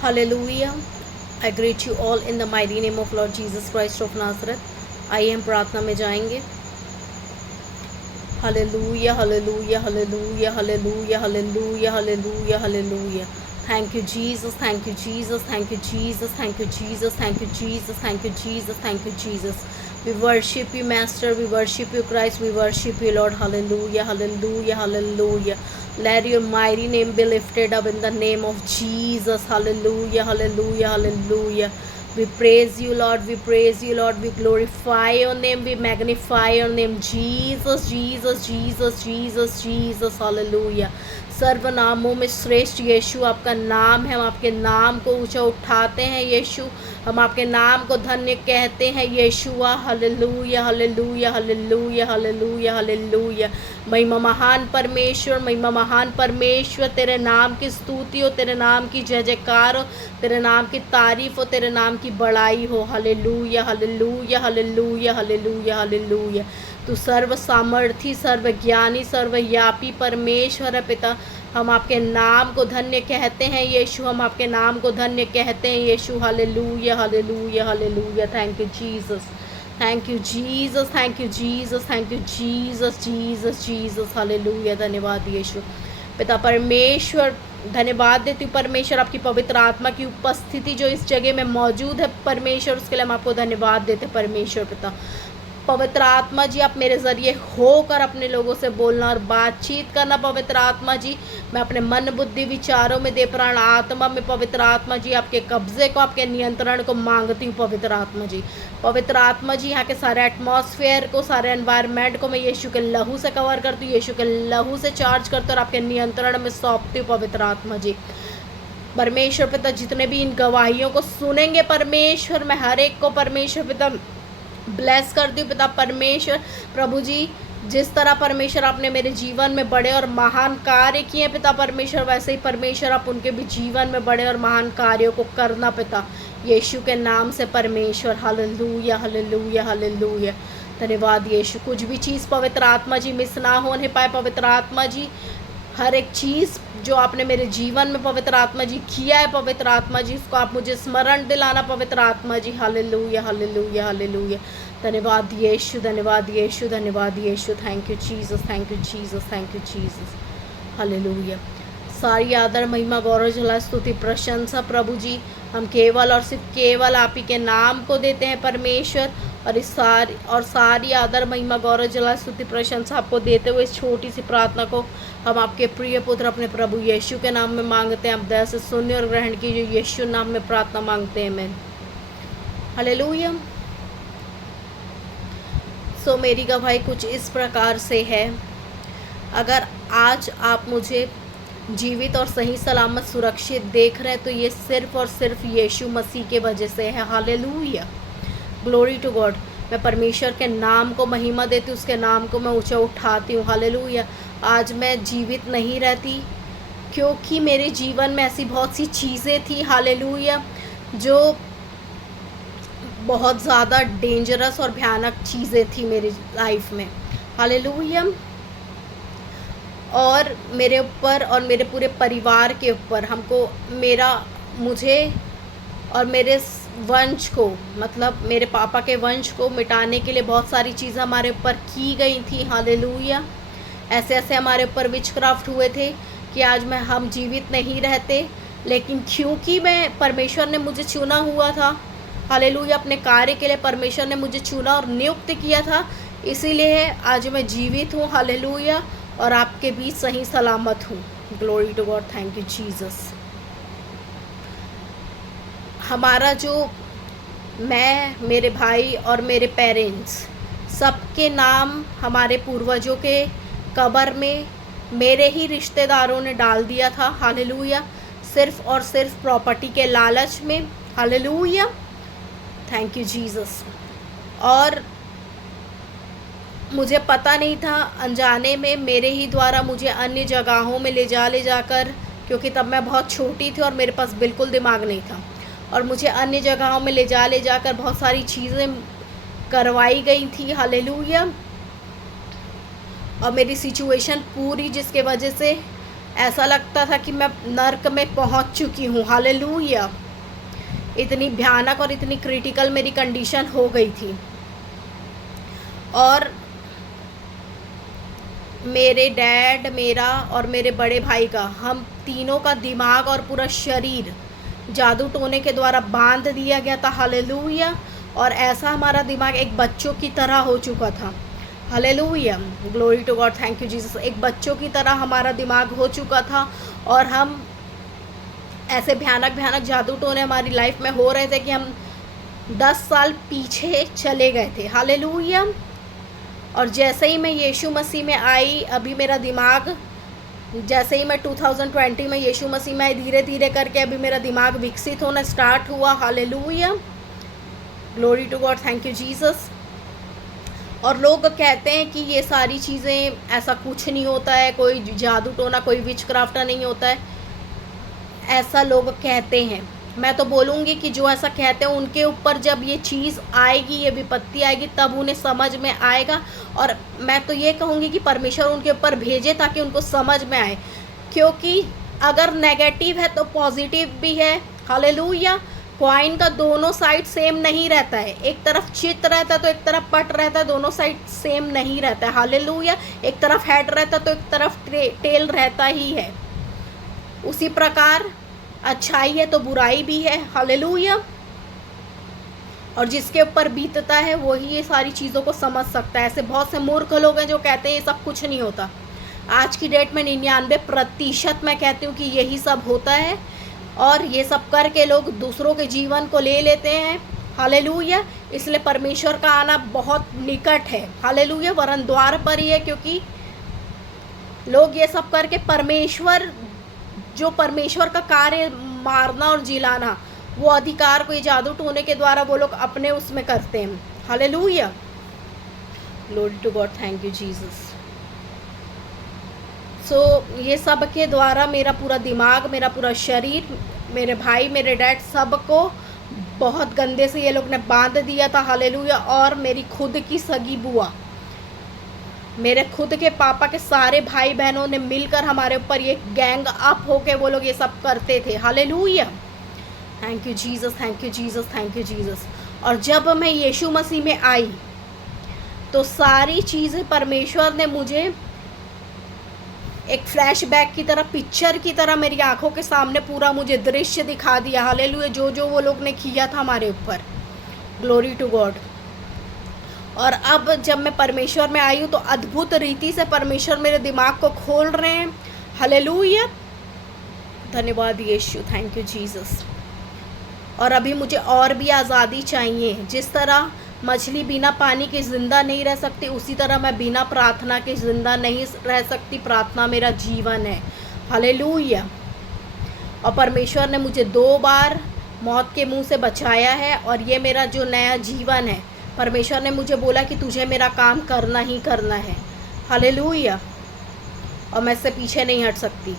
Hallelujah. I greet you all in the mighty name of Lord Jesus Christ of Nazareth. आइए हम प्रार्थना में जाएंगे. Hallelujah, hallelujah, hallelujah, hallelujah, hallelujah, hallelujah, hallelujah. Thank you, Jesus. Thank you, Jesus. Thank you, Jesus. Thank you, Jesus. Thank you, Jesus. Thank you, Jesus. Thank you, Jesus. We worship you, Master. We worship you, Christ. We worship you, Lord. Hallelujah, hallelujah, hallelujah. Let your mighty name be lifted up in the name of Jesus. Hallelujah, hallelujah, hallelujah. We praise you, Lord. We praise you, Lord. We glorify your name. We magnify your name. Jesus, Jesus, Jesus, Jesus, Jesus. Hallelujah. सर्वनामों में श्रेष्ठ यीशु आपका नाम है. हम आपके नाम को ऊंचा उठाते हैं यीशु. हम आपके नाम को धन्य कहते हैं Yeshua. Hallelujah, hallelujah, hallelujah, hallelujah, hallelujah. महिमा महान परमेश्वर, महिमा महान परमेश्वर, तेरे नाम की स्तुति हो, तेरे नाम की जय जयकार हो, तेरे नाम की तारीफ हो, तेरे नाम की बड़ाई हो. Hallelujah, hallelujah, hallelujah, hallelujah, hallelujah. तू सर्व सामर्थी, सर्वज्ञानी, सर्वव्यापी परमेश्वर है पिता. हम आपके नाम को धन्य कहते हैं यीशु. हम आपके नाम को धन्य कहते हैं यीशु. Hallelujah, hallelujah, hallelujah. Thank you Jesus. Thank you Jesus. Thank you Jesus. Thank you Jesus. Jesus, Jesus. Hallelujah. धन्यवाद यीशु. पिता परमेश्वर, धन्यवाद देती हूँ परमेश्वर आपकी पवित्र आत्मा की उपस्थिति जो इस जगह में मौजूद है परमेश्वर, उसके लिए हम आपको धन्यवाद देते परमेश्वर. पिता पवित्र आत्मा जी, आप मेरे ज़रिए होकर अपने लोगों से बोलना और बातचीत करना. पवित्र आत्मा जी, मैं अपने मन बुद्धि विचारों में, दे प्राण आत्मा में पवित्र आत्मा जी आपके कब्ज़े को, आपके नियंत्रण को मांगती हूँ. पवित्र आत्मा जी, पवित्र आत्मा जी, यहाँ के सारे एटमॉस्फेयर को, सारे एनवायरनमेंट को मैं यीशु के लहू से कवर करती हूँ, यीशु के लहू से चार्ज करती हूँ और आपके नियंत्रण में सौंपती हूँ. पवित्र आत्मा जी परमेश्वर पिता, जितने भी इन गवाहियों को सुनेंगे परमेश्वर, मैं हर एक को परमेश्वर पिता ब्लेस कर दी पिता परमेश्वर. प्रभु जी, जिस तरह परमेश्वर आपने मेरे जीवन में बड़े और महान कार्य किए पिता परमेश्वर, वैसे ही परमेश्वर आप उनके भी जीवन में बड़े और महान कार्यों को करना पिता यीशु के नाम से परमेश्वर. Hallelujah, hallelujah, hallelujah. धन्यवाद यीशु. कुछ भी चीज़ पवित्र आत्मा जी मिस ना होने पाए. पवित्र आत्मा जी, हर एक चीज़ जो आपने मेरे जीवन में पवित्र आत्मा जी किया है पवित्र आत्मा जी, उसको आप मुझे स्मरण दिलाना पवित्र आत्मा जी. Hallelujah, hallelujah, hallelujah. धन्यवाद यीशु, धन्यवाद यीशु, धन्यवाद यीशु. Thank you Jesus. Thank you Jesus. Thank you Jesus. Hallelujah. सारी आदर महिमा गौरव जला स्तुति प्रशंसा प्रभु जी हम केवल और सिर्फ केवल आप ही के नाम को देते हैं परमेश्वर. और इस सारी आदर महिमा गौरव जला स्तुति प्रशंसा आपको देते हुए इस छोटी सी प्रार्थना को हम आपके प्रिय पुत्र अपने प्रभु यीशु के नाम में मांगते हैं. आप दया से सुनिए और ग्रहण कीजिए. यीशु नाम में प्रार्थना मांगते हैं. मैं हालेलुया. सो मेरी गवाही कुछ इस प्रकार से है. अगर आज आप मुझे जीवित और सही सलामत सुरक्षित देख रहे हैं तो ये सिर्फ और सिर्फ यीशु मसीह के वजह से है. Hallelujah, glory to God. मैं परमेश्वर के नाम को महिमा देती हूँ, उसके नाम को मैं ऊंचा उठाती हूँ. हालेलुया. आज मैं जीवित नहीं रहती क्योंकि मेरे जीवन में ऐसी बहुत सी चीज़ें थी हालेलुया जो बहुत ज़्यादा डेंजरस और भयानक चीज़ें थी मेरी लाइफ में. हालेलुया. और मेरे ऊपर और मेरे पूरे परिवार के ऊपर मुझे और मेरे वंश को, मतलब मेरे पापा के वंश को मिटाने के लिए बहुत सारी चीज़ें हमारे ऊपर की गई थी. हालेलुया. ऐसे ऐसे हमारे ऊपर विचक्राफ्ट हुए थे कि आज हम जीवित नहीं रहते. लेकिन क्योंकि परमेश्वर ने मुझे चुना हुआ था, हालेलुया, अपने कार्य के लिए परमेश्वर ने मुझे चुना और नियुक्त किया था, इसीलिए आज मैं जीवित हूँ. हालेलुया. और आपके बीच सही सलामत हूँ. Glory to God. Thank you Jesus. हमारा मेरे भाई और मेरे पेरेंट्स सबके नाम हमारे पूर्वजों के कब्र में मेरे ही रिश्तेदारों ने डाल दिया था. हालेलुया. सिर्फ और सिर्फ प्रॉपर्टी के लालच में. हालेलुया. Thank you Jesus. और मुझे पता नहीं था, अनजाने में मेरे ही द्वारा मुझे अन्य जगहों में ले जाकर, क्योंकि तब मैं बहुत छोटी थी और मेरे पास बिल्कुल दिमाग नहीं था, और मुझे अन्य जगहों में ले जाकर बहुत सारी चीज़ें करवाई गई थी. हालेलुया. और मेरी सिचुएशन पूरी, जिसके वजह से ऐसा लगता था कि मैं नर्क में पहुंच चुकी हूँ। हालेलुया। इतनी भयानक और इतनी क्रिटिकल मेरी कंडीशन हो गई थी। और मेरे डैड, मेरा और मेरे बड़े भाई का, हम तीनों का दिमाग और पूरा शरीर जादू टोने के द्वारा बांध दिया गया था। हालेलुया। और ऐसा हमारा दिमाग एक बच्चों की तरह हो चुका था। Hallelujah, glory to God, thank you Jesus. एक बच्चों की तरह हमारा दिमाग हो चुका था और हम ऐसे भयानक भयानक जादू टोने हमारी लाइफ में हो रहे थे कि हम 10 साल पीछे चले गए थे। हालेलुया। और जैसे ही मैं यीशु मसीह में आई, अभी मेरा दिमाग, जैसे ही मैं 2020 में यीशु मसीह में आई, धीरे धीरे करके अभी मेरा दिमाग विकसित होना स्टार्ट हुआ। Hallelujah, glory to God, thank you Jesus. और लोग कहते हैं कि ये सारी चीज़ें, ऐसा कुछ नहीं होता है, कोई जादू टोना, कोई विच क्राफ्ट नहीं होता है, ऐसा लोग कहते हैं। मैं तो बोलूँगी कि जो ऐसा कहते हैं उनके ऊपर जब ये चीज़ आएगी, ये विपत्ति आएगी, तब उन्हें समझ में आएगा। और मैं तो ये कहूँगी कि परमेश्वर उनके ऊपर भेजे ताकि उनको समझ में आए, क्योंकि अगर नेगेटिव है तो पॉजिटिव भी है। हालेलुया। कॉइन का दोनों साइड सेम नहीं रहता है, एक तरफ चित रहता है तो एक तरफ पट रहता है, दोनों साइड सेम नहीं रहता है। हालेलुया। एक तरफ हेड रहता है तो एक तरफ टेल रहता ही है। उसी प्रकार अच्छाई है तो बुराई भी है। हालेलुया। और जिसके ऊपर बीतता है वही ये सारी चीज़ों को समझ सकता है। ऐसे बहुत से मूर्ख लोग हैं जो कहते हैं ये सब कुछ नहीं होता। आज की डेट में 99% मैं कहती हूँ कि यही सब होता है, और ये सब करके लोग दूसरों के जीवन को ले लेते हैं। हालेलुया। इसलिए परमेश्वर का आना बहुत निकट है। हालेलुया, वरन द्वार पर ही है, क्योंकि लोग ये सब करके जो परमेश्वर का कार्य मारना और जिलाना, वो अधिकार को ये जादू टोने के द्वारा वो लोग अपने उसमें करते हैं। Hallelujah, glory to God, thank you Jesus. So ये सब के द्वारा मेरा पूरा दिमाग, मेरा पूरा शरीर, मेरे भाई, मेरे डैड, सबको बहुत गंदे से ये लोग ने बांध दिया था। हालेलुया। और मेरी खुद की सगी बुआ, मेरे खुद के पापा के सारे भाई बहनों ने मिलकर हमारे ऊपर ये गैंग अप होके वो लोग ये सब करते थे। Hallelujah, thank you Jesus, thank you Jesus, thank you Jesus. और जब मैं यीशु मसीह में आई तो सारी चीज़ें परमेश्वर ने मुझे एक फ्लैशबैक की तरह, पिक्चर की तरह मेरी आंखों के सामने पूरा मुझे दृश्य दिखा दिया। हालेलुया, जो जो वो लोग ने किया था हमारे ऊपर। Glory to God. और अब जब मैं परमेश्वर में आई हूँ तो अद्भुत रीति से परमेश्वर मेरे दिमाग को खोल रहे हैं। हालेलुया, धन्यवाद यीशु, थैंक यू जीसस। और अभी मुझे और भी आज़ादी चाहिए। जिस तरह मछली बिना पानी के ज़िंदा नहीं रह सकती, उसी तरह मैं बिना प्रार्थना के ज़िंदा नहीं रह सकती। प्रार्थना मेरा जीवन है। हालेलुया। और परमेश्वर ने मुझे 2 बार मौत के मुंह से बचाया है, और ये मेरा जो नया जीवन है, परमेश्वर ने मुझे बोला कि तुझे मेरा काम करना ही करना है। हालेलुया। और मैं इससे पीछे नहीं हट सकती।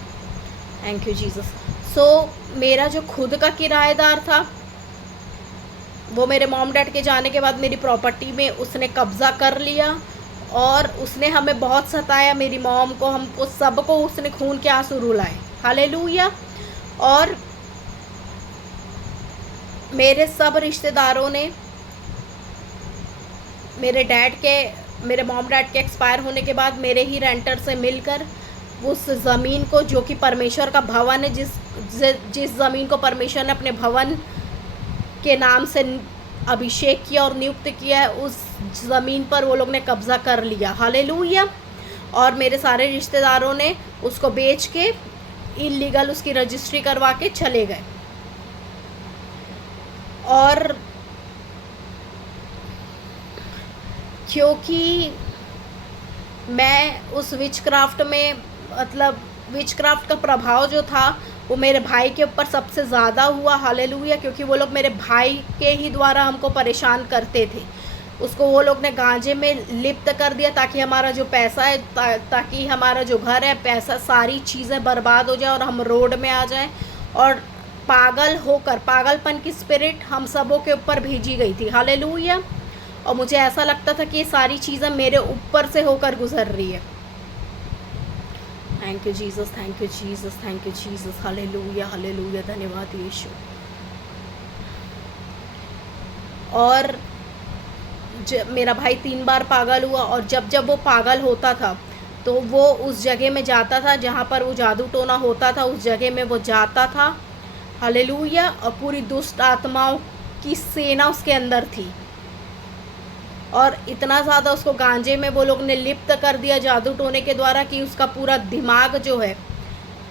Thank you Jesus. सो मेरा जो खुद का किराएदार था, वो मेरे मॉम डैड के जाने के बाद मेरी प्रॉपर्टी में उसने कब्ज़ा कर लिया, और उसने हमें बहुत सताया, मेरी मॉम को, हमको सबको उसने खून के आंसू रुलाए। हालेलुया। और मेरे सब रिश्तेदारों ने मेरे मॉम डैड के एक्सपायर होने के बाद मेरे ही रेंटर से मिलकर उस ज़मीन को, जो कि परमेश्वर का भवन है, जिस ज़मीन को परमेश्वर ने अपने भवन के नाम से अभिषेक किया और नियुक्त किया है, उस ज़मीन पर वो लोग ने कब्ज़ा कर लिया। हालेलुया। और मेरे सारे रिश्तेदारों ने उसको बेच के इलीगल उसकी रजिस्ट्री करवा के चले गए। और क्योंकि मैं उस विचक्राफ्ट में, मतलब विचक्राफ्ट का प्रभाव जो था वो मेरे भाई के ऊपर सबसे ज़्यादा हुआ। हालेलुया। क्योंकि वो लोग मेरे भाई के ही द्वारा हमको परेशान करते थे। उसको वो लोग ने गांजे में लिप्त कर दिया ताकि हमारा जो पैसा है, ताकि हमारा जो घर है, पैसा, सारी चीज़ें बर्बाद हो जाए और हम रोड में आ जाएं। और पागल होकर, पागलपन की स्पिरिट हम सबों के ऊपर भेजी गई थी। हालेलुया। और मुझे ऐसा लगता था कि ये सारी चीज़ें मेरे ऊपर से होकर गुजर रही है। Thank you Jesus, thank you Jesus, thank you Jesus, hallelujah hallelujah, धन्यवाद यीशु। और मेरा भाई 3 बार पागल हुआ, और जब जब वो पागल होता था तो वो उस जगह में जाता था जहाँ पर वो जादू टोना होता था, उस जगह में वो जाता था, हालेलुया। और पूरी दुष्ट आत्माओं की सेना उसके अंदर थी, और इतना ज़्यादा उसको गांजे में वो लोग ने लिप्त कर दिया जादू टोने के द्वारा कि उसका पूरा दिमाग जो है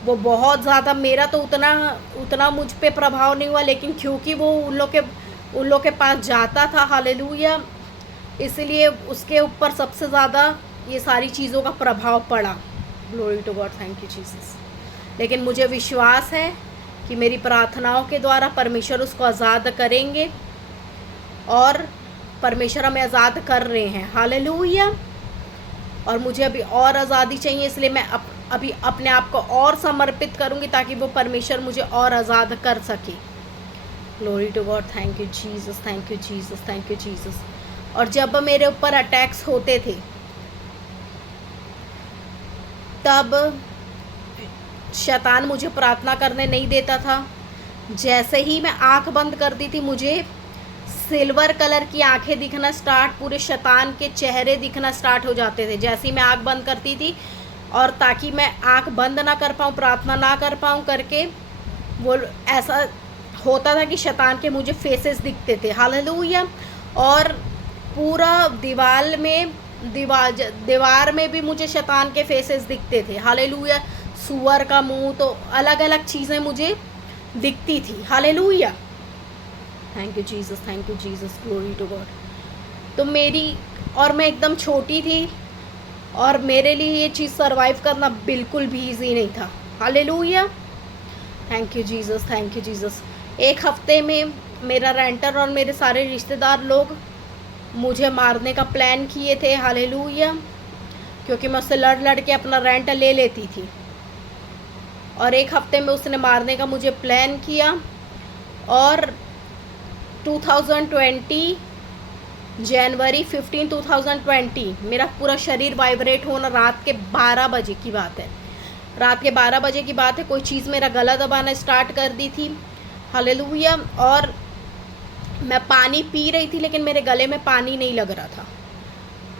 वो बहुत ज़्यादा, मेरा तो उतना मुझ पे प्रभाव नहीं हुआ, लेकिन क्योंकि वो उन लोग के पास जाता था, हालेलुया, इसलिए उसके ऊपर सबसे ज़्यादा ये सारी चीज़ों का प्रभाव पड़ा। Glory to God, thank you Jesus. लेकिन मुझे विश्वास है कि मेरी प्रार्थनाओं के द्वारा परमेश्वर उसको आज़ाद करेंगे, और परमेश्वर हमें आज़ाद कर रहे हैं, हालेलुया। और मुझे अभी और आज़ादी चाहिए, इसलिए मैं अभी अपने आप को और समर्पित करूँगी ताकि वो परमेश्वर मुझे और आज़ाद कर सके। Glory to God, thank you Jesus, thank you Jesus, thank you Jesus. और जब मेरे ऊपर अटैक्स होते थे तब शैतान मुझे प्रार्थना करने नहीं देता था। जैसे ही मैं आंख बंद करती थी मुझे सिल्वर कलर की आंखें दिखना स्टार्ट, पूरे शैतान के चेहरे दिखना स्टार्ट हो जाते थे जैसे ही मैं आंख बंद करती थी। और ताकि मैं आंख बंद ना कर पाऊँ, प्रार्थना ना कर पाऊँ करके वो ऐसा होता था कि शैतान के मुझे फेसेस दिखते थे, हालेलुया। और पूरा दीवार में भी मुझे शैतान के फेसेस दिखते थे, हालेलुया। सुअर का मुंह, तो अलग अलग चीज़ें मुझे दिखती थी, hallelujah. Thank you Jesus, thank you Jesus, glory to God. तो मैं एकदम छोटी थी, और मेरे लिए ये चीज़ सरवाइव करना बिल्कुल भी ईजी नहीं था, hallelujah. Thank you Jesus, thank you Jesus. एक हफ्ते में मेरा रेंटर और मेरे सारे रिश्तेदार लोग मुझे मारने का प्लान किए थे, हालेलुया, क्योंकि मैं उससे लड़ के अपना रेंट ले लेती थी। और एक हफ्ते में उसने मारने का मुझे प्लान किया, और 2020 जनवरी 15 2020 मेरा पूरा शरीर वाइब्रेट होना, रात के 12 बजे की बात है, रात के 12 बजे की बात है। कोई चीज़ मेरा गला दबाना स्टार्ट कर दी थी, हालेलुया। और मैं पानी पी रही थी लेकिन मेरे गले में पानी नहीं लग रहा था,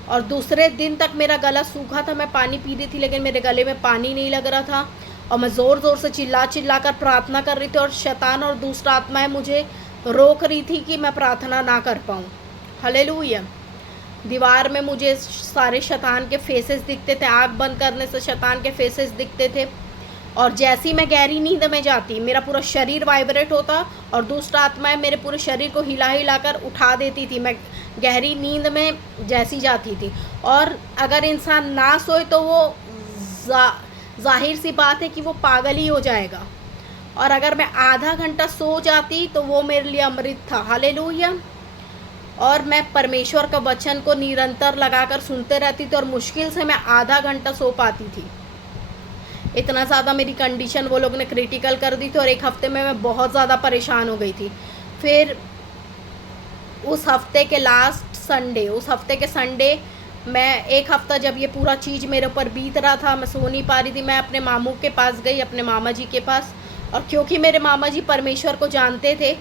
और दूसरे दिन तक मेरा गला सूखा था, मैं पानी पी रही थी लेकिन मेरे गले में पानी नहीं लग रहा था। और मैं ज़ोर ज़ोर से चिल्ला कर प्रार्थना कर रही थी, और शैतान और दुष्ट आत्माएं मुझे रोक रही थी कि मैं प्रार्थना ना कर पाऊँ, हालेलुया। दीवार में मुझे सारे शैतान के फेसेस दिखते थे, आँख बंद करने से शैतान के फेसेस दिखते थे। और जैसी मैं गहरी नींद में जाती, मेरा पूरा शरीर वाइब्रेट होता, और दुष्ट आत्माएं मेरे पूरे शरीर को हिला कर उठा देती थी, मैं गहरी नींद में जैसी जाती थी। और अगर इंसान ना सोए तो वो जाहिर सी बात है कि वो पागल ही हो जाएगा, और अगर मैं आधा घंटा सो जाती तो वो मेरे लिए अमृत था, हालेलुया। और मैं परमेश्वर का वचन को निरंतर लगाकर सुनते रहती थी, और मुश्किल से मैं आधा घंटा सो पाती थी। इतना ज़्यादा मेरी कंडीशन वो लोग ने क्रिटिकल कर दी थी, और एक हफ्ते में मैं बहुत ज़्यादा परेशान हो गई थी। फिर उस हफ्ते के संडे मैं एक हफ्ता जब ये पूरा चीज़ मेरे ऊपर बीत रहा था, मैं सो नहीं पा रही थी, मैं अपने मामू के पास गई, अपने मामा जी के पास। और क्योंकि मेरे मामा जी परमेश्वर को जानते थे,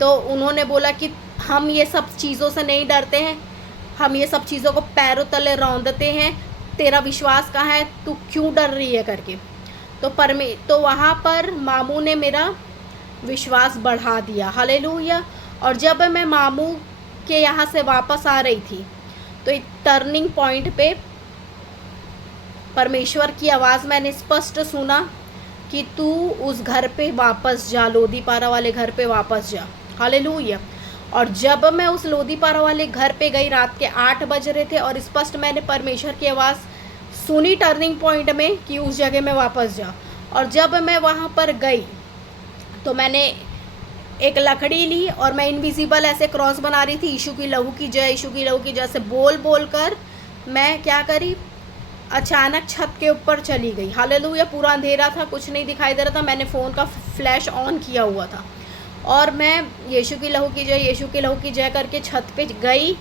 तो उन्होंने बोला कि हम ये सब चीज़ों से नहीं डरते हैं, हम ये सब चीज़ों को पैरों तले रौंदते हैं, तेरा विश्वास कहाँ है, तू क्यों डर रही है करके। तो वहाँ पर मामू ने मेरा विश्वास बढ़ा दिया, हालेलुया। और जब मैं मामू के यहाँ से वापस आ रही थी तो एक टर्निंग पॉइंट पे परमेश्वर की आवाज़ मैंने स्पष्ट सुना कि तू उस घर पे वापस जा, लोदीपारा वाले घर पे वापस जा, हालेलुया। और जब मैं उस लोदीपारा वाले घर पे गई, रात के 8 बज रहे थे, और स्पष्ट मैंने परमेश्वर की आवाज़ सुनी टर्निंग पॉइंट में कि उस जगह में वापस जा। और जब मैं वहाँ पर गई तो मैंने एक लकड़ी ली, और मैं इनविजिबल ऐसे क्रॉस बना रही थी, यीशु की लहू की जय, यीशु की लहू की जय से बोल कर मैं क्या करी, अचानक छत के ऊपर चली गई, हालेलुया। पूरा अंधेरा था, कुछ नहीं दिखाई दे रहा था, मैंने फ़ोन का फ्लैश ऑन किया हुआ था, और मैं यीशु की लहू की जय, यीशु की लहू की जय करके छत पे गई।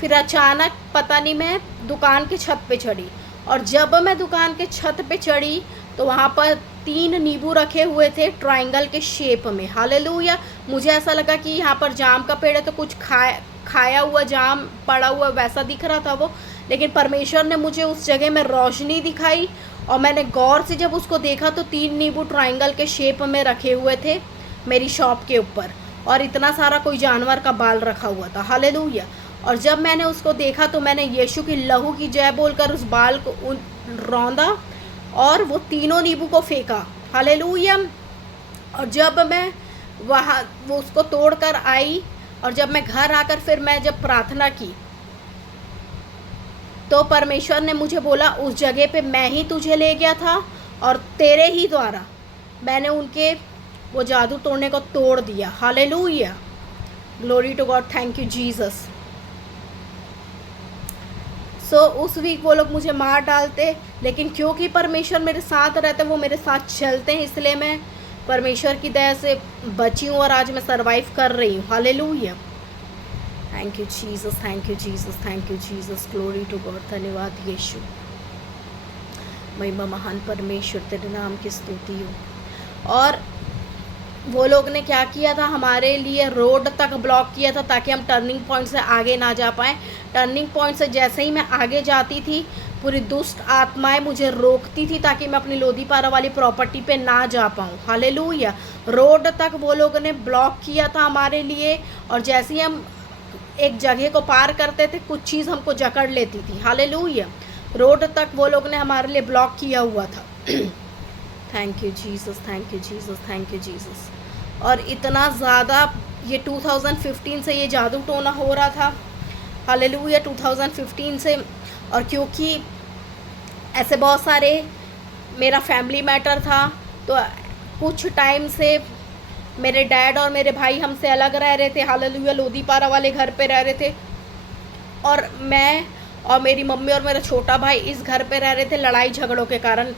फिर अचानक पता नहीं मैं दुकान के छत पे चढ़ी, और जब मैं दुकान के छत पे चढ़ी तो वहाँ पर 3 नींबू रखे हुए थे ट्रायंगल के शेप में। हालेलुया। मुझे ऐसा लगा कि यहाँ पर जाम का पेड़ है तो कुछ खाया हुआ जाम पड़ा हुआ वैसा दिख रहा था वो, लेकिन परमेश्वर ने मुझे उस जगह में रोशनी दिखाई और मैंने गौर से जब उसको देखा तो 3 नींबू ट्रायंगल के शेप में रखे हुए थे मेरी शॉप के ऊपर, और इतना सारा कोई जानवर का बाल रखा हुआ था। हालेलुया। और जब मैंने उसको देखा तो मैंने यीशु की लहू की जय बोलकर उस बाल को रौंदा और वो तीनों नींबू को फेंका। हालेलुया। और जब मैं वहाँ वो उसको तोड़ कर आई और जब मैं घर आकर फिर मैं जब प्रार्थना की तो परमेश्वर ने मुझे बोला उस जगह पे मैं ही तुझे ले गया था और तेरे ही द्वारा मैंने उनके वो जादू तोड़ने को तोड़ दिया। Hallelujah. Glory to God. Thank you Jesus. उस वीक वो लोग मुझे मार डालते, लेकिन क्योंकि परमेश्वर मेरे साथ रहते, वो मेरे साथ चलते हैं, इसलिए मैं परमेश्वर की दया से बची हूँ और आज मैं सरवाइव कर रही हूँ। Hallelujah. Thank you Jesus, thank you Jesus, thank you Jesus. Glory to God. धन्यवाद यीशु। महिमा महान परमेश्वर तेरे नाम की स्तुति हो। और वो लोग ने क्या किया था, हमारे लिए रोड तक ब्लॉक किया था ताकि हम टर्निंग पॉइंट से आगे ना जा पाएँ। टर्निंग पॉइंट से जैसे ही मैं आगे जाती थी पूरी दुष्ट आत्माएं मुझे रोकती थी ताकि मैं अपनी लोधीपारा वाली प्रॉपर्टी पे ना जा पाऊँ। हालेलुया। रोड तक वो लोगों ने ब्लॉक किया था हमारे लिए, और जैसे ही हम एक जगह को पार करते थे कुछ चीज़ हमको जकड़ लेती थी। हालेलुया। रोड तक वो लोग ने हमारे लिए ब्लॉक किया हुआ था। Thank you Jesus, thank you Jesus, thank you Jesus. और इतना ज़्यादा ये 2015 से ये जादू टोना हो रहा था। हालेलुया। 2015 से, और क्योंकि ऐसे बहुत सारे मेरा फैमिली मैटर था तो कुछ टाइम से मेरे डैड और मेरे भाई हमसे अलग रह रहे थे। हालेलुया। लोधीपारा वाले घर पे रह रहे थे और मैं और मेरी मम्मी और मेरा छोटा भाई इस घर पे रह रहे थे। लड़ाई झगड़ों के कारण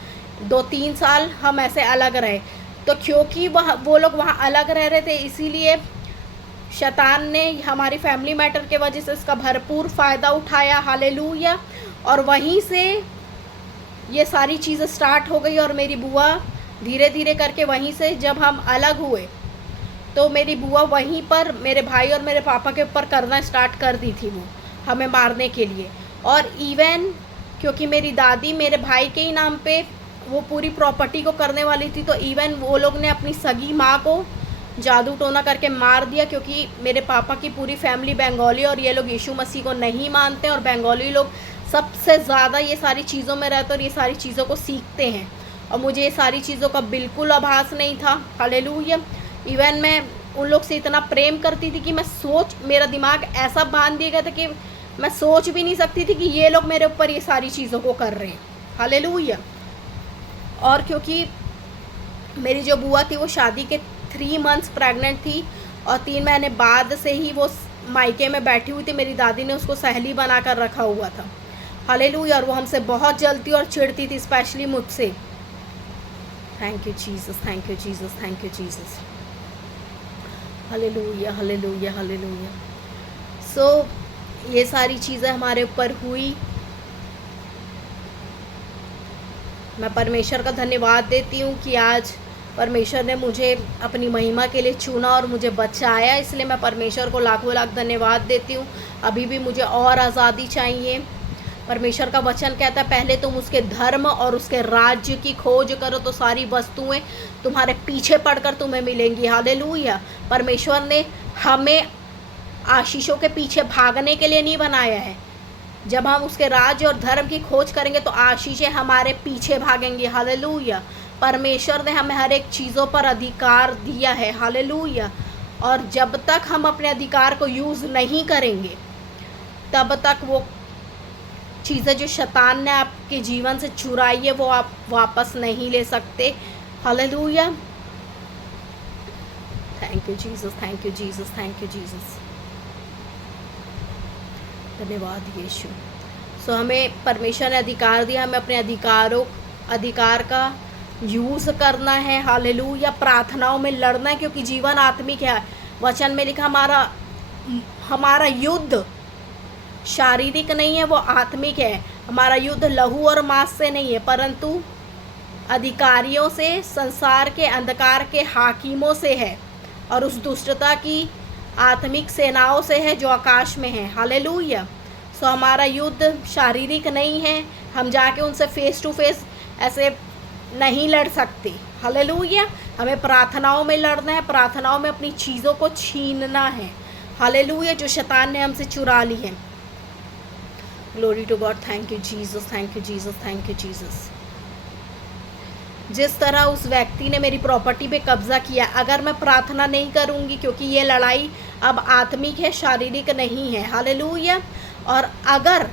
2-3 साल हम ऐसे अलग रहे। तो क्योंकि वो लोग वहाँ अलग रह रहे थे इसीलिए शैतान ने हमारी फैमिली मैटर के वजह से इसका भरपूर फ़ायदा उठाया। हालेलुया। और वहीं से ये सारी चीज़ें स्टार्ट हो गई और मेरी बुआ धीरे धीरे करके वहीं से जब हम अलग हुए तो मेरी बुआ वहीं पर मेरे भाई और मेरे पापा के ऊपर करना स्टार्ट कर दी थी, वो हमें मारने के लिए। और इवन क्योंकि मेरी दादी मेरे भाई के ही नाम पे वो पूरी प्रॉपर्टी को करने वाली थी तो इवन वो लोग ने अपनी सगी माँ को जादू टोना करके मार दिया, क्योंकि मेरे पापा की पूरी फैमिली बंगाली और ये लोग यीशु मसीह को नहीं मानते और बंगाली लोग सबसे ज़्यादा ये सारी चीज़ों में रहते और ये सारी चीज़ों को सीखते हैं, और मुझे ये सारी चीज़ों का बिल्कुल आभास नहीं था। हालेलुया। इवन मैं उन लोग से इतना प्रेम करती थी कि मेरा दिमाग ऐसा बांध दिया गया था कि मैं सोच भी नहीं सकती थी कि ये लोग मेरे ऊपर ये सारी चीज़ों को कर रहे हैं। हालेलुया। और क्योंकि मेरी जो बुआ थी वो शादी के 3 मंथ्स प्रेग्नेंट थी और 3 महीने बाद से ही वो मायके में बैठी हुई थी। मेरी दादी ने उसको सहेली बना कर रखा हुआ था। हालेलुया। और वो हमसे बहुत जलती और चिढ़ती थी, स्पेशली मुझसे। Thank you Jesus, thank you Jesus, thank you Jesus. Hallelujah, hallelujah, hallelujah. ये सारी चीज़ें हमारे ऊपर हुई। मैं परमेश्वर का धन्यवाद देती हूँ कि आज परमेश्वर ने मुझे अपनी महिमा के लिए चुना और मुझे बचाया, इसलिए मैं परमेश्वर को लाखों लाख धन्यवाद देती हूँ। अभी भी मुझे और आज़ादी चाहिए। परमेश्वर का वचन कहता है पहले तुम उसके धर्म और उसके राज्य की खोज करो तो सारी वस्तुएं तुम्हारे पीछे पड़कर तुम्हें मिलेंगी। हालेलुया। परमेश्वर ने हमें आशीषों के पीछे भागने के लिए नहीं बनाया है। जब हम उसके राज्य और धर्म की खोज करेंगे तो आशीषें हमारे पीछे भागेंगी। हालेलुया। परमेश्वर ने हमें हर एक चीज़ों पर अधिकार दिया है। हालेलुया। और जब तक हम अपने अधिकार को यूज़ नहीं करेंगे तब तक वो चीज़ें जो शैतान ने आपके जीवन से चुराई है वो आप वापस नहीं ले सकते। Hallelujah. Thank you Jesus, thank you Jesus, thank you Jesus. धन्यवाद यीशु। हमें परमेश्वर ने अधिकार दिया, हमें अपने अधिकार का यूज़ करना है। हालेलुया। प्रार्थनाओं में लड़ना है, क्योंकि जीवन आत्मिक है। वचन में लिखा हमारा युद्ध शारीरिक नहीं है, वो आत्मिक है। हमारा युद्ध लहू और मांस से नहीं है, परंतु अधिकारियों से, संसार के अंधकार के हाकिमों से है, और उस दुष्टता की आत्मिक सेनाओं से है जो आकाश में है। हालेलुया। सो हमारा युद्ध शारीरिक नहीं है, हम जाके उनसे फेस टू फेस ऐसे नहीं लड़ सकते। हालेलुया। हमें प्रार्थनाओं में लड़ना है, प्रार्थनाओं में अपनी चीज़ों को छीनना है। हालेलुया, जो शैतान ने हमसे चुरा ली है। Glory to God. Thank you Jesus, thank you Jesus, thank you Jesus. जिस तरह उस व्यक्ति ने मेरी प्रॉपर्टी पे कब्जा किया, अगर मैं प्रार्थना नहीं करूँगी, क्योंकि ये लड़ाई अब आत्मिक है, शारीरिक नहीं है। हालेलुया। और अगर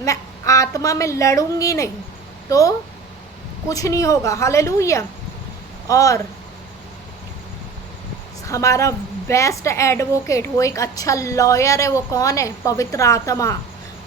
मैं आत्मा में लड़ूंगी नहीं तो कुछ नहीं होगा। हालेलुया। और हमारा बेस्ट एडवोकेट, वो एक अच्छा लॉयर है। वो कौन है? पवित्र आत्मा।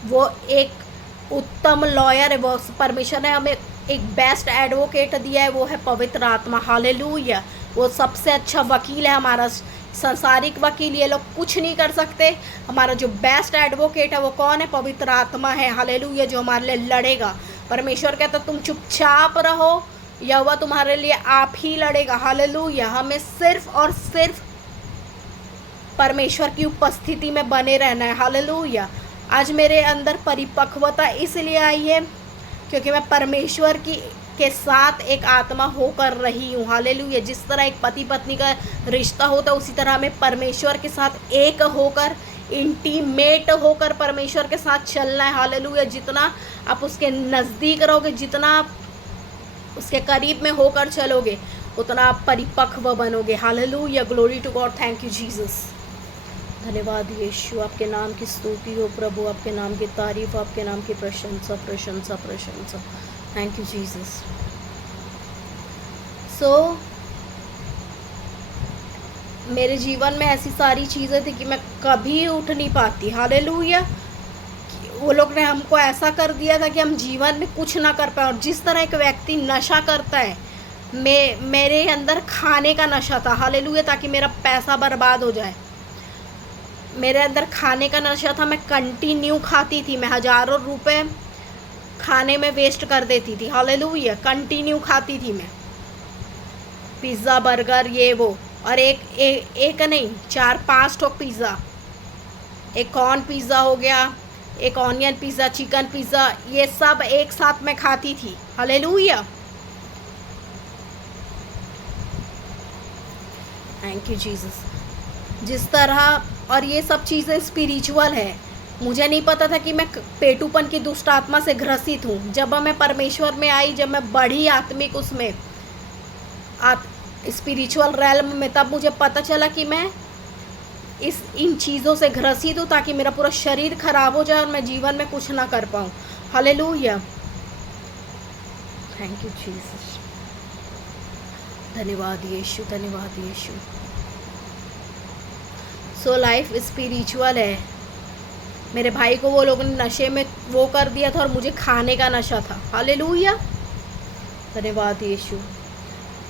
वो एक उत्तम लॉयर है। वो परमेश्वर ने हमें एक बेस्ट एडवोकेट दिया है, वो है पवित्र आत्मा। हालेलुया। वो सबसे अच्छा वकील है हमारा। संसारिक वकील ये लोग कुछ नहीं कर सकते। हमारा जो बेस्ट एडवोकेट है वो कौन है? पवित्र आत्मा है। हालेलुया। जो हमारे लिए लड़ेगा। परमेश्वर कहता तुम चुपचाप रहो, यहोवा तुम्हारे लिए आप ही लड़ेगा। हालेलुया। हमें सिर्फ और सिर्फ परमेश्वर की उपस्थिति में बने रहना है। हालेलुया। आज मेरे अंदर परिपक्वता इसलिए आई है क्योंकि मैं परमेश्वर के साथ एक आत्मा होकर रही हूँ। हालेलुया। जिस तरह एक पति पत्नी का रिश्ता होता है, उसी तरह हमें परमेश्वर के साथ एक होकर, इंटीमेट होकर परमेश्वर के साथ चलना है। हालेलुया। जितना आप उसके नज़दीक रहोगे, जितना आप उसके करीब में होकर चलोगे, उतना आप परिपक्व बनोगे। Hallelujah. Glory to God. Thank you Jesus. धन्यवाद यीशु। आपके नाम की स्तुति हो प्रभु, आपके नाम की तारीफ, आपके नाम की प्रशंसा प्रशंसा प्रशंसा। Thank you Jesus. सो मेरे जीवन में ऐसी सारी चीज़ें थी कि मैं कभी उठ नहीं पाती। हालेलुया। वो लोग ने हमको ऐसा कर दिया था कि हम जीवन में कुछ ना कर पाए। और जिस तरह एक व्यक्ति नशा करता है, मेरे अंदर खाने का नशा था। हालेलुया। ताकि मेरा पैसा बर्बाद हो जाए। मेरे अंदर खाने का नशा था। मैं कंटिन्यू खाती थी। मैं हज़ारों रुपए खाने में वेस्ट कर देती थी। हालेलुया। कंटिन्यू खाती थी मैं, पिज़्ज़ा, बर्गर, ये वो। और एक नहीं, 4-5 ठो पिज़्ज़ा। एक कॉर्न पिज़्ज़ा हो गया, एक ऑनियन पिज़्ज़ा, चिकन पिज़्ज़ा, ये सब एक साथ में खाती थी। हालेलुया। Thank you Jesus. जिस तरह, और ये सब चीज़ें स्पिरिचुअल है। मुझे नहीं पता था कि मैं पेटूपन की दुष्ट आत्मा से ग्रसित हूँ। जब मैं परमेश्वर में आई, जब मैं बढ़ी आत्मिक उसमें स्पिरिचुअल रेल्म में, तब मुझे पता चला कि मैं इन चीज़ों से ग्रसित हूँ, ताकि मेरा पूरा शरीर खराब हो जाए और मैं जीवन में कुछ ना कर पाऊँ। हालेलुया। Thank you Jesus. धन्यवाद यीशु, धन्यवाद यीशु। सो लाइफ स्पिरिचुअल है। मेरे भाई को वो लोगों ने नशे में वो कर दिया था और मुझे खाने का नशा था। हालेलुया। धन्यवाद यीशु।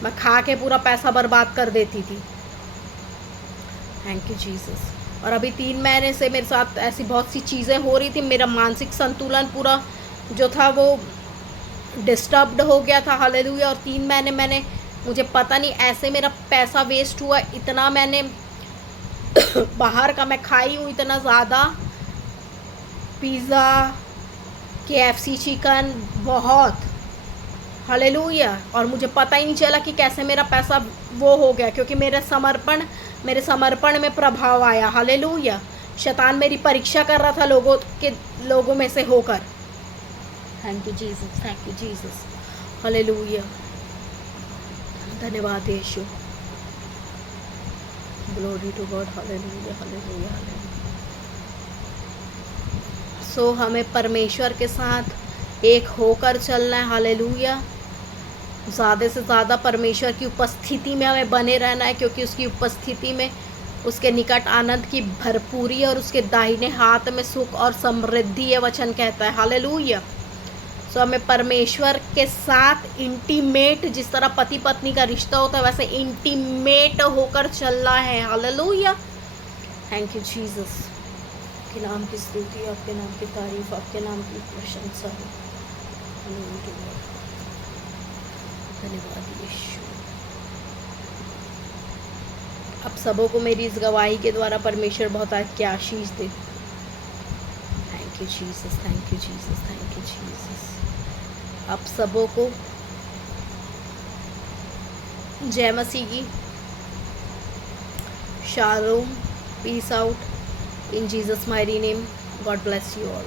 मैं खा के पूरा पैसा बर्बाद कर देती थी। Thank you Jesus. और अभी 3 महीने से मेरे साथ ऐसी बहुत सी चीज़ें हो रही थी। मेरा मानसिक संतुलन पूरा जो था वो डिस्टर्ब्ड हो गया था। हालेलुया। और 3 महीने मुझे पता नहीं ऐसे मेरा पैसा वेस्ट हुआ। इतना मैंने बाहर का मैं खाई हूँ, इतना ज़्यादा पिज़्ज़ा, KFC चिकन, बहुत। हालेलुया। और मुझे पता ही नहीं चला कि कैसे मेरा पैसा वो हो गया, क्योंकि मेरे समर्पण में प्रभाव आया। हालेलुया। शैतान मेरी परीक्षा कर रहा था लोगों में से होकर। Thank you Jesus, thank you Jesus. Hallelujah. धन्यवाद यीशु। Glory to God. Hallelujah, hallelujah, hallelujah. So हमें परमेश्वर के साथ एक होकर चलना है। हालेलुया। ज़्यादा से ज़्यादा परमेश्वर की उपस्थिति में हमें बने रहना है, क्योंकि उसकी उपस्थिति में उसके निकट आनंद की भरपूरी और उसके दाहिने हाथ में सुख और समृद्धि, ये वचन कहता है। हालेलुया। सो हमें परमेश्वर के साथ इंटीमेट, जिस तरह पति पत्नी का रिश्ता होता है, वैसे इंटीमेट होकर चलना है। हालेलुया। Thank you Jesus. आपके नाम की स्तुति, आपके नाम की तारीफ, आपके नाम की प्रशंसा हो। धन्यवाद यीशु। आप सबों को मेरी इस गवाही के द्वारा परमेश्वर बहुत आज की आशीष दे। Thank you Jesus, thank you Jesus, thank you Jesus. आप सबों को जय मसीह की। Shalom, peace out in Jesus mighty name. God bless you all.